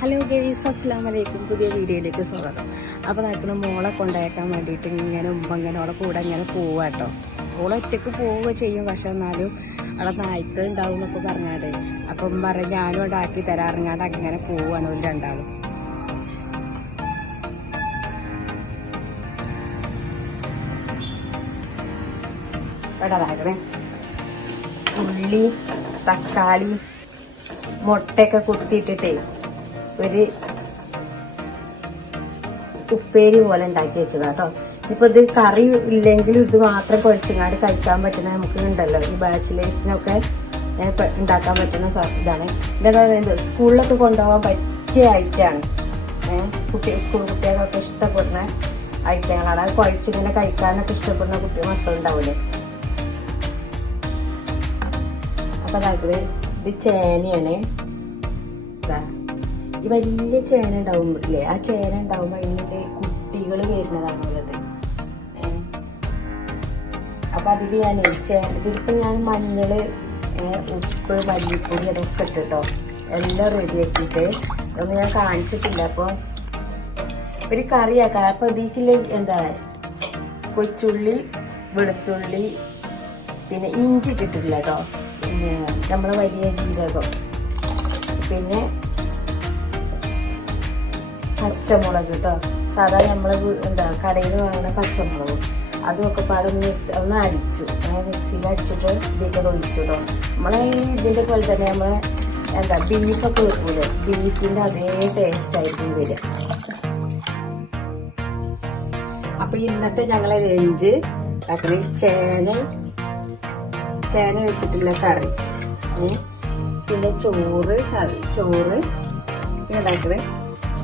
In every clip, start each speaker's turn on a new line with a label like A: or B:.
A: Hello guys അസ്സാം വലൈക്കും പുതിയ വീഡിയോയിലേക്ക് സ്വാഗതം. അപ്പോൾ നടക്കുന്ന മോളെ കൊണ്ടേക്കാൻ വേണ്ടിയിട്ട് ഇങ്ങനെ ഉമ്മ ഇങ്ങനെ അവളെ കൂടെ ഇങ്ങനെ പോവുക കേട്ടോ ഓളെ ഒറ്റയ്ക്ക് പോവുക ചെയ്യും. പക്ഷെ എന്നാലും അവിടെ നായ്ക്കൾ ഉണ്ടാവും എന്നൊക്കെ പറഞ്ഞാട് അപ്പം പറഞ്ഞ് ഞാനും ഉണ്ടാക്കി തരാറിങ്ങാണ്ട് അങ്ങനെ പോവാണ് ഒരു രണ്ടാളും. ഉള്ളി തക്കാളി മുട്ടയൊക്കെ കുത്തിയിട്ടിട്ടേ ഒരു ഉപ്പേരി പോലെ ഉണ്ടാക്കി വെച്ചതാ കേട്ടോ ഇപ്പൊ ഇത് കറി ഇല്ലെങ്കിൽ ഇത് മാത്രം കുഴച്ചങ്ങാട് കഴിക്കാൻ പറ്റുന്ന നമുക്ക് ഉണ്ടല്ലോ ഈ ബാച്ചിലേഴ്സിനൊക്കെ ഉണ്ടാക്കാൻ പറ്റുന്ന ഇതാണ്. ഇതെന്താ സ്കൂളിലൊക്കെ കൊണ്ടുപോകാൻ പറ്റിയ ഐറ്റമാണ്. കുട്ടി സ്കൂൾ കുട്ടികൾക്കൊക്കെ ഇഷ്ടപ്പെടുന്ന ഐറ്റങ്ങളാണ്. അത് കുഴച്ചിങ്ങനെ കഴിക്കാനൊക്കെ ഇഷ്ടപ്പെടുന്ന കുട്ടി മക്കളുണ്ടാവില്ലേ അപ്പൊ അതായത് ഇത് ചേനയാണ്. ഈ വലിയ ചേന ഉണ്ടാവുമ്പോഴേ ആ ചേന ഉണ്ടാവുമ്പോ അതിന്റെ കുട്ടികൾ വരുന്നതാണ് ഉള്ളത്. അപ്പൊ അതിൽ ഞാൻ ഇതിപ്പോ ഞാൻ മഞ്ഞൾ ഏ, ഉപ്പ് മല്ലിപ്പൊടി അതൊക്കെ ഇട്ടിട്ടോ. എല്ലാം റെഡി ആക്കിയിട്ട് അതൊന്നും ഞാൻ കാണിച്ചിട്ടില്ല. അപ്പൊ ഒരു കറിയാക്കാം അപ്പൊ ഇതിക്കില്ല എന്താ? കൊച്ചുള്ളി വെളുത്തുള്ളി പിന്നെ ഇഞ്ചി ഇട്ടിട്ടില്ല കേട്ടോ. പിന്നെ നമ്മളെ വലിയ ജീരകം. പിന്നെ പച്ചമുളക് കേട്ടോ സാധാ നമ്മൾ എന്താ കടയിൽ വാങ്ങുന്ന പച്ചമുളക്. അതുമൊക്കെ പാടെ ഒന്ന് മിക്സ് ഒന്ന് അങ്ങനെ മിക്സിയിൽ അടിച്ചിട്ട് ഇതിലേക്ക് ഒഴിച്ചു കേട്ടോ നമ്മളെ ഈ ഇതിന്റെ പോലെ തന്നെ നമ്മൾ എന്താ ബീഫൊക്കെ വെക്കൂലേ? ബീഫിന്റെ അതേ ടേസ്റ്റ് ആയിരിക്കും വരിക അപ്പം ഇന്നത്തെ ഞങ്ങളെ ലഞ്ച് അത്രയും ചേന ചേന വെച്ചിട്ടുള്ള കറി? പിന്നെ ചോറ് ചോറ് ഇതാക്കത്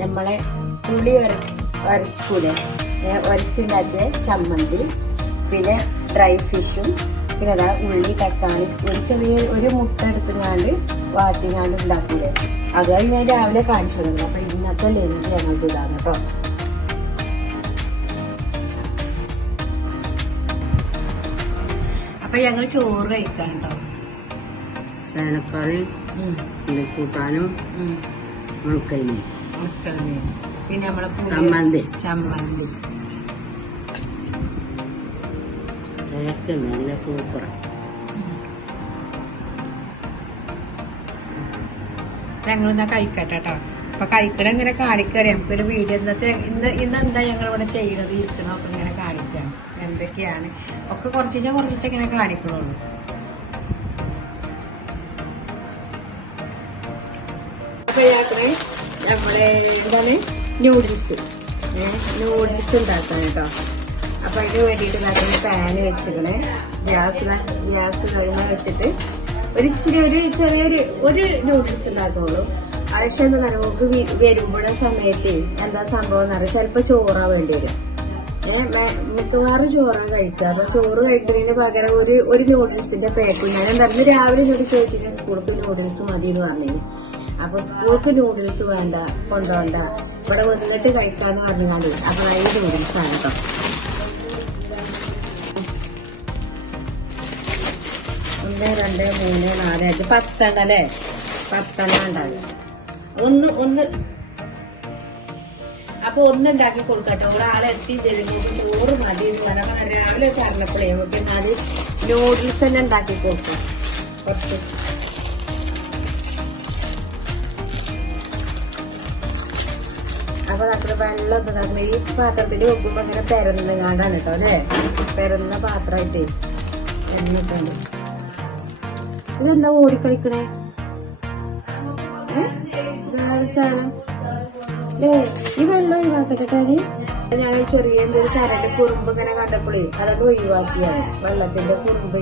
A: നമ്മളെ പുളി വര വരച്ചൂലെ? വരച്ചുണ്ടാക്കിയ ചമ്മന്തി പിന്നെ ഡ്രൈ ഫിഷും പിന്നെ അതാ ഉള്ളി തക്കാളി ഒരു ചെറിയ ഒരു മുട്ട എടുത്തുങ്ങാണ്ട് വാട്ടിങ്ങാണ്ട് ഉണ്ടാക്കൂലേ അത് ഞാൻ രാവിലെ കാണിച്ചു തന്നു അപ്പൊ ഇന്നത്തെ ലഞ്ച് ഞങ്ങൾക്ക് ഇതാണ് കേട്ടോ അപ്പൊ ഞങ്ങൾ ചോറ് കഴിക്കാനുണ്ടോ
B: ചേനക്കറി കൂട്ടാനും കൂട്ടാനും ഉണക്കലിനും
A: പിന്നെ നമ്മളെ
B: ചമ്മന്തി.
A: ചമ്മന്തി.
B: ടേസ്റ്റ് നല്ല സൂപ്പർ
A: ഞങ്ങളിന്നാ കഴിക്കട്ടെ കേട്ടോ അപ്പൊ കഴിക്കണ ഇങ്ങനെ കാണിക്കണേ. നമുക്കൊരു വീഡിയോ ഇന്നത്തെ ഇന്ന് ഇന്ന് എന്താ ഞങ്ങൾ ഇവിടെ ചെയ്യണത് ഇരിക്കണമൊക്കെ ഇങ്ങനെ കാണിക്കാം. എന്തൊക്കെയാണ്? ഒക്കെ കുറച്ചിച്ച കുറച്ചിച്ച ഇങ്ങനെ കാണിക്കണുള്ളൂ. ഞങ്ങൾ നമ്മളെ എന്താണ് ന്യൂഡിൽസ് ന്യൂഡിൽസ് ഉണ്ടാക്കാൻ കേട്ടോ അപ്പൊ അതിന് വേണ്ടിയിട്ട് നല്ല പാന് വെച്ചിക്കണേ ഗ്യാസ് ഗ്യാസ് കഴിഞ്ഞ വെച്ചിട്ട് ഒരു ഇച്ചിരി ഒരു ചെറിയൊരു ഒരു നൂഡിൽസ് ഉണ്ടാക്കുള്ളൂ. പക്ഷെ എന്താ നമുക്ക് വരുമ്പോഴ സമയത്ത് എന്താ സംഭവം എന്ന് അറിയാം. ചിലപ്പോ ചോറാ വേണ്ടി വരും. മിക്കവാറും ചോറാ കഴിക്കുക. അപ്പൊ ചോറ് കഴിക്കുന്നതിന് പകരം ഒരു ഒരു നൂഡിൽസിന്റെ പാക്ക് ഞാൻ എന്തായിരുന്നു രാവിലെ ഇങ്ങോട്ട് ചോദിച്ചിട്ട് സ്കൂളിൽ നൂഡിൽസ് മതി എന്ന് പറഞ്ഞു അപ്പൊ സ്കൂൾക്ക് നൂഡിൽസ് വേണ്ട കൊണ്ടുപോണ്ട ഇവിടെ വന്നിട്ട് കഴിക്കാന്ന് പറഞ്ഞാണ്ട് അപ്പൊ ഈ നൂഡിൽസ് ആണ് കേട്ടോ ഒന്ന് രണ്ട് മൂന്ന് നാല് അഞ്ച്. പത്തെണ്ണം അല്ലേ? പത്തെണ്ണം ഉണ്ടാകും ഒന്ന് ഒന്ന്. അപ്പൊ ഒന്ന് ഉണ്ടാക്കി കൊടുക്കട്ടെ. ഇവിടെ ആളെ എത്തി ചെല്ലുമ്പോൾ മതി എന്ന് പറഞ്ഞാൽ രാവിലെ പറഞ്ഞപ്പോഴേ നമുക്ക് നൂഡിൽസ് തന്നെ ഉണ്ടാക്കി കൊടുക്കും. കുറച്ച്. അപ്പൊ നമ്മുടെ വെള്ളം ഒന്നും ഈ പാത്രത്തിൽ വെക്കുമ്പോ ഇങ്ങനെ പെരന്നങ്ങാണ്ടാണ് കേട്ടോ അല്ലേ? പെരന്ന പാത്രമായിട്ടേ എന്നിട്ടുണ്ട് ഇതെന്താ ഓടിക്കളിക്കണേ ഈ വെള്ളം ഒഴിവാക്കട്ടെ ഞാൻ ചെറിയ എന്തൊരു കരണ്ട് കുറുമ്പ് ഇങ്ങനെ കണ്ടപ്പോഴേ അതൊക്കെ ഒഴിവാക്കിയാണ് വെള്ളത്തിന്റെ കുറുമ്പ്.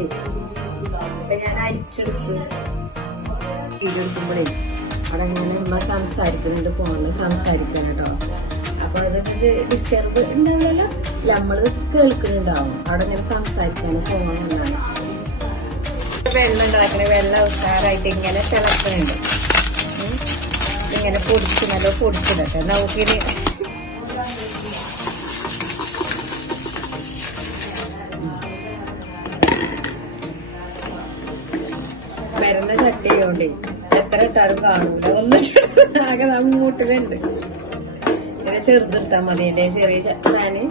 A: ഞാൻ അരിച്ചെടുത്ത് ഇതെടുക്കുമ്പോഴേ അവിടെ ഇങ്ങനെ ഉമ്മ സംസാരിക്കുന്നുണ്ട് ഫോണിൽ സംസാരിക്കണം കേട്ടോ അപ്പൊ അതൊക്കെ ഡിസ്റ്റർബ് ഉണ്ടാവില്ലല്ലോ നമ്മൾ കേൾക്കുന്നുണ്ടാവും. അവിടെ ഇങ്ങനെ സംസാരിക്കാണ് ഫോണുണ്ടാവും വെള്ളം ഉണ്ടാക്കണ വെള്ളം ഉഷാറായിട്ട് ഇങ്ങനെ തിളക്കുന്നുണ്ട്. ഇങ്ങനെ പൊടിക്കുന്നല്ലോ നല്ല പൊടിച്ചിടട്ടെ. നമുക്കിനി വരുന്ന ചട്ടിയോണ്ടേ എത്ര ഇട്ടാലും കാണൂല. ഒന്നും ആകെ മൂടി കൂട്ടലുണ്ട് ഇങ്ങനെ ചെറുതെടുത്താൽ മതി എന്റെ ചെറിയ പാന്.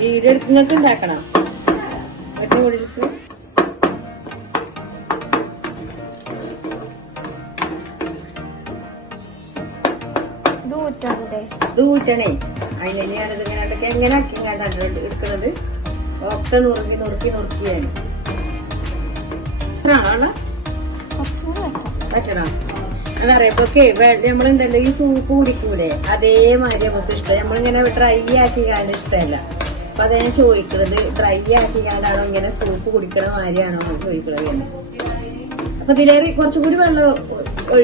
A: വീഡിയോ നിങ്ങൾക്ക് ഉണ്ടാക്കണം? മറ്റേ നൂഡിൽസ് അതിന് ഞാനത് ഇങ്ങനെ എങ്ങനെ ആക്കി കണ്ടാണ് എടുക്കുന്നത് ഒക്കെ നുറുക്കി നുറുക്കി നുറുക്കിയാണ്.
C: വെക്കാം
A: പറ്റണം? അതറിയപ്പൊക്കെ നമ്മളുണ്ടല്ലോ ഈ സൂപ്പ് കുടിക്കൂലേ? അതേമാതിരി നമുക്ക് ഇഷ്ടം. നമ്മളിങ്ങനെ ഡ്രൈ ആക്കി കാണാൻ ഇഷ്ടമല്ല. അപ്പൊ അതാ ചോദിക്കണത്. ഡ്രൈ ആക്കി കാണാണോ ഇങ്ങനെ സൂപ്പ് കുടിക്കണ മാതിരിയാണോ ചോദിക്കണത് തന്നെ. അപ്പൊ ഇതിലേറെ കുറച്ചും കൂടി വെള്ളം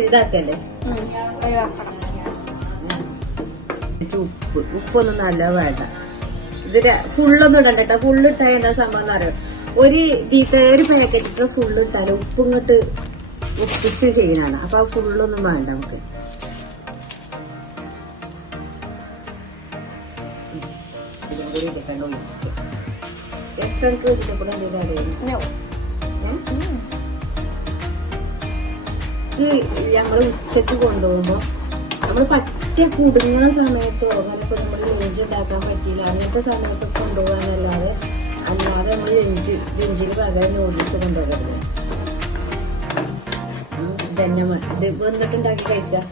A: ഇതാക്കല്ലേ ഇത് ഉപ്പ്. ഉപ്പൊന്നും നല്ല വേണ്ട. ഇത് ഫുള്ളൊന്നും ഇടണ്ട കേട്ടോ ഫുള്ള് ഇട്ടാൽ എന്താ സംഭവം എന്ന് അറിയാം? ഒരു ദീപേര് ഒരു പാക്കറ്റ് ഫുള്ള് ഇട്ടാലും ഉപ്പ് ഇങ്ങോട്ട് ഒപ്പിച്ച് ചെയ്യണതാണ് അപ്പൊ ആ ഫുള്ളൊന്നും വേണ്ട നമുക്ക്. ഞങ്ങൾ എനിക്ക് എന്തെങ്കിലും അറിയാം ഉച്ചയ്ക്ക് കൊണ്ടുപോകുമ്പോ നമ്മൾ പറ്റ കുടുങ്ങുന്ന സമയത്തോ അങ്ങനെയൊക്കെ നമ്മൾ ലഞ്ച് ഉണ്ടാക്കാൻ പറ്റിയില്ല. അങ്ങനത്തെ സമയത്ത് കൊണ്ടുപോകാനല്ലാതെ അല്ലാതെ നമ്മൾ ലഞ്ച് ലഞ്ചിന് പകരം നൂഡിൽസ് കൊണ്ടുപോകരുത്. ഇതന്നെ ഇത് വന്നിട്ട് ഉണ്ടാക്കി കഴിക്കാം.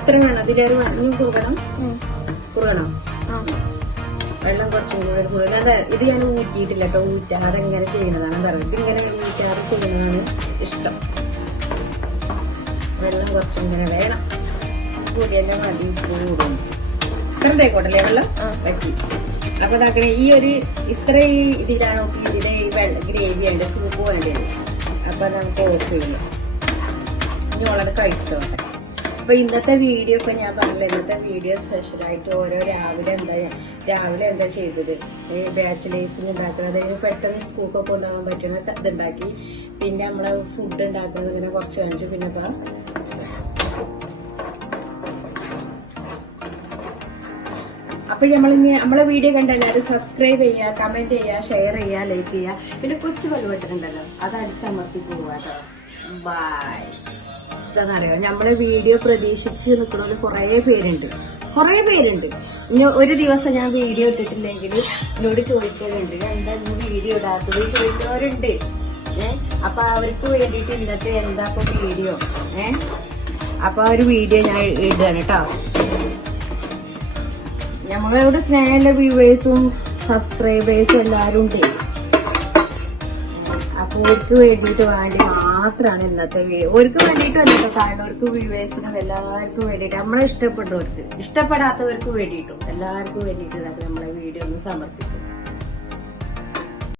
A: ഇത്ര വേണം. അതിലേറെ വേണം. കുറുകണം. കുറുകണം. വെള്ളം കുറച്ചും കൂടെ കൂടുതൽ ദാ- ഇത് ഞാൻ ഊറ്റിയിട്ടില്ല കേട്ടോ. ഊറ്റാതെ ഇങ്ങനെ ചെയ്യുന്നതാണ് എന്താ പറയുക ഇതിങ്ങനെ ഊറ്റാതെ ചെയ്യുന്നതാണ് ഇഷ്ടം. വെള്ളം കുറച്ചും ഇങ്ങനെ വേണം. കൂടിയല്ലേ മതി കൂടും. ഇത്ര തേക്കോട്ടല്ലേ വെള്ളം. പറ്റി അപ്പൊ ഇതാക്കണേ ഈ ഒരു ഇത്ര ഇതിലാണോ വെള്ളം ഗ്രേവി ഉണ്ട് സൂപ്പ് വേണ്ടത് അപ്പൊ നമുക്ക് ഓഫ് ചെയ്യാം ഇനി ഉള്ളത് കഴിച്ചോട്ടെ. അപ്പൊ ഇന്നത്തെ വീഡിയോ ഇപ്പൊ ഞാൻ പറഞ്ഞില്ല ഇന്നത്തെ വീഡിയോ സ്പെഷ്യൽ ആയിട്ട് ഓരോ രാവിലെ എന്താ രാവിലെ എന്താ ചെയ്തത്? ഈ ബാച്ചിലേഴ്സിന് ഉണ്ടാക്കുന്നത് പെട്ടെന്ന് സ്കൂൾക്കൊക്കെ കൊണ്ടുപോകാൻ പറ്റുന്ന ഇതുണ്ടാക്കി പിന്നെ നമ്മളെ ഫുഡ് ഉണ്ടാക്കുന്നത് ഇങ്ങനെ കുറച്ച് കാണിച്ചു പിന്നെ ഇപ്പൊ അപ്പൊ നമ്മളിനി നമ്മളെ വീഡിയോ കണ്ട എല്ലാവരും സബ്സ്ക്രൈബ് ചെയ്യുക കമന്റ് ചെയ്യുക ഷെയർ ചെയ്യുക ലൈക്ക് ചെയ്യുക പിന്നെ കൊച്ചു വലുവട്ടുണ്ടല്ലോ അത് അടിച്ചമർത്തി പോവാട്ടോ. ബൈ എന്താണെന്നറിയോ നമ്മളെ വീഡിയോ പ്രതീക്ഷിച്ച് നിൽക്കുന്നവര് കുറേ പേരുണ്ട്. കുറേ പേരുണ്ട്. ഇനി ഒരു ദിവസം ഞാൻ വീഡിയോ ഇട്ടിട്ടില്ലെങ്കിൽ എന്നോട് ചോദിക്കലുണ്ട്. എന്താ ഇന്ന് വീഡിയോ ഇടാത്തത്? ചോദിക്കുന്നവരുണ്ട്. ഏഹ് അപ്പൊ അവർക്ക് വേണ്ടിയിട്ട് ഇന്നത്തെ എന്താ ഇപ്പൊ വീഡിയോ ഏഹ് അപ്പൊ ഒരു വീഡിയോ ഞാൻ ഇടുകയാണ് കേട്ടോ നമ്മളോട് സ്നേഹമുള്ള വ്യൂവേഴ്സും സബ്സ്ക്രൈബേഴ്സും എല്ലാവരും ഉണ്ട്. അവർക്ക് വേണ്ടിയിട്ട് വേണ്ടി മാത്രമാണ് ഇന്നത്തെ വീഡിയോ അവർക്ക് വേണ്ടിയിട്ടല്ല അല്ല കാണുന്നവർക്ക് വ്യൂവേഴ്സിനും എല്ലാവർക്കും വേണ്ടിയിട്ട് നമ്മളെ ഇഷ്ടപ്പെട്ടവർക്ക് ഇഷ്ടപ്പെടാത്തവർക്ക് വേണ്ടിയിട്ടും എല്ലാവർക്കും വേണ്ടിയിട്ട് ഇതൊക്കെ നമ്മളെ വീഡിയോ ഒന്ന് സമർപ്പിക്കും.